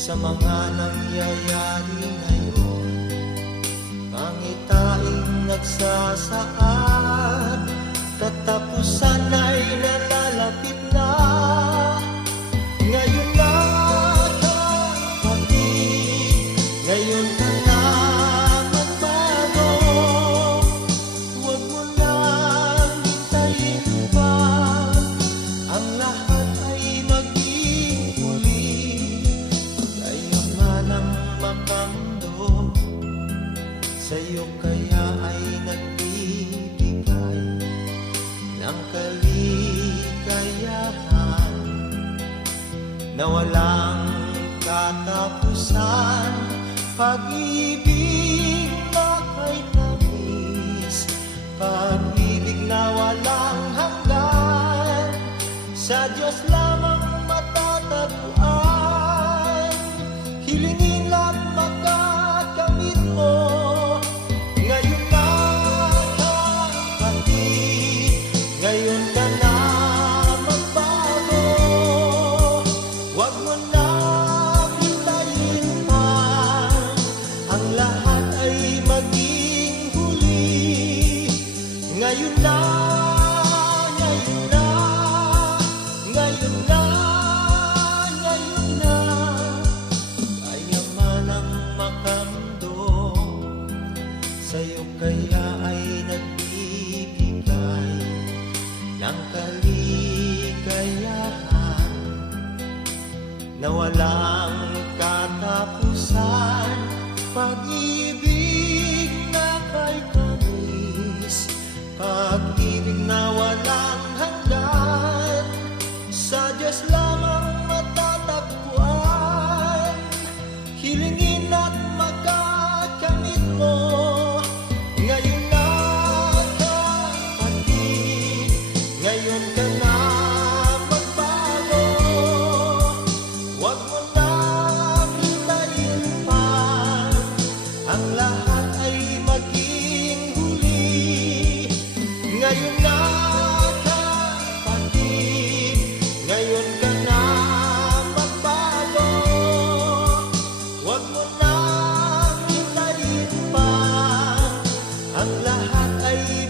sa mga nangyayari ngayon. Pangitain nagsasaad, katapusan ay nalalapit na. Ngayon na kapatid, ngayon ka na magbago. Huwag mo nang hintayin pa, ang lahat ay maging muli. Kaya manang makamdo, sa'yo kaya ay nagbibigay ng kaligayahan na walang katapusan. Pag-ibig na kay tamis, pag-ibig na walang hanggan, sa Diyos lamang matatagpuan. Hilingin lang makakamit mo. Ngayon na kapatid, ngayon ka na magbago. Huwag mo na hintayin pa, ang lahat ay maging huli. Ngayon na, ngayon na, ngayon na, ngayon na. Kaya manang makamdo, sa'yo kaya ay nagbibigay ng kaligayahan na walang katapusan. Pag-ibig na kay tamis, pag-ibig na walang hanggan, sa Diyos lamang matatagpuan. Hilingin at makakamit mo. Ngayon na kapatid, ngayon ka na magbago. Huwag mo nang hintayin pa, ang lahat ay maging huli. Ngayon na kapatid, ngayon ka na magbago. Huwag mo nang hintayin pa, ang lahat ay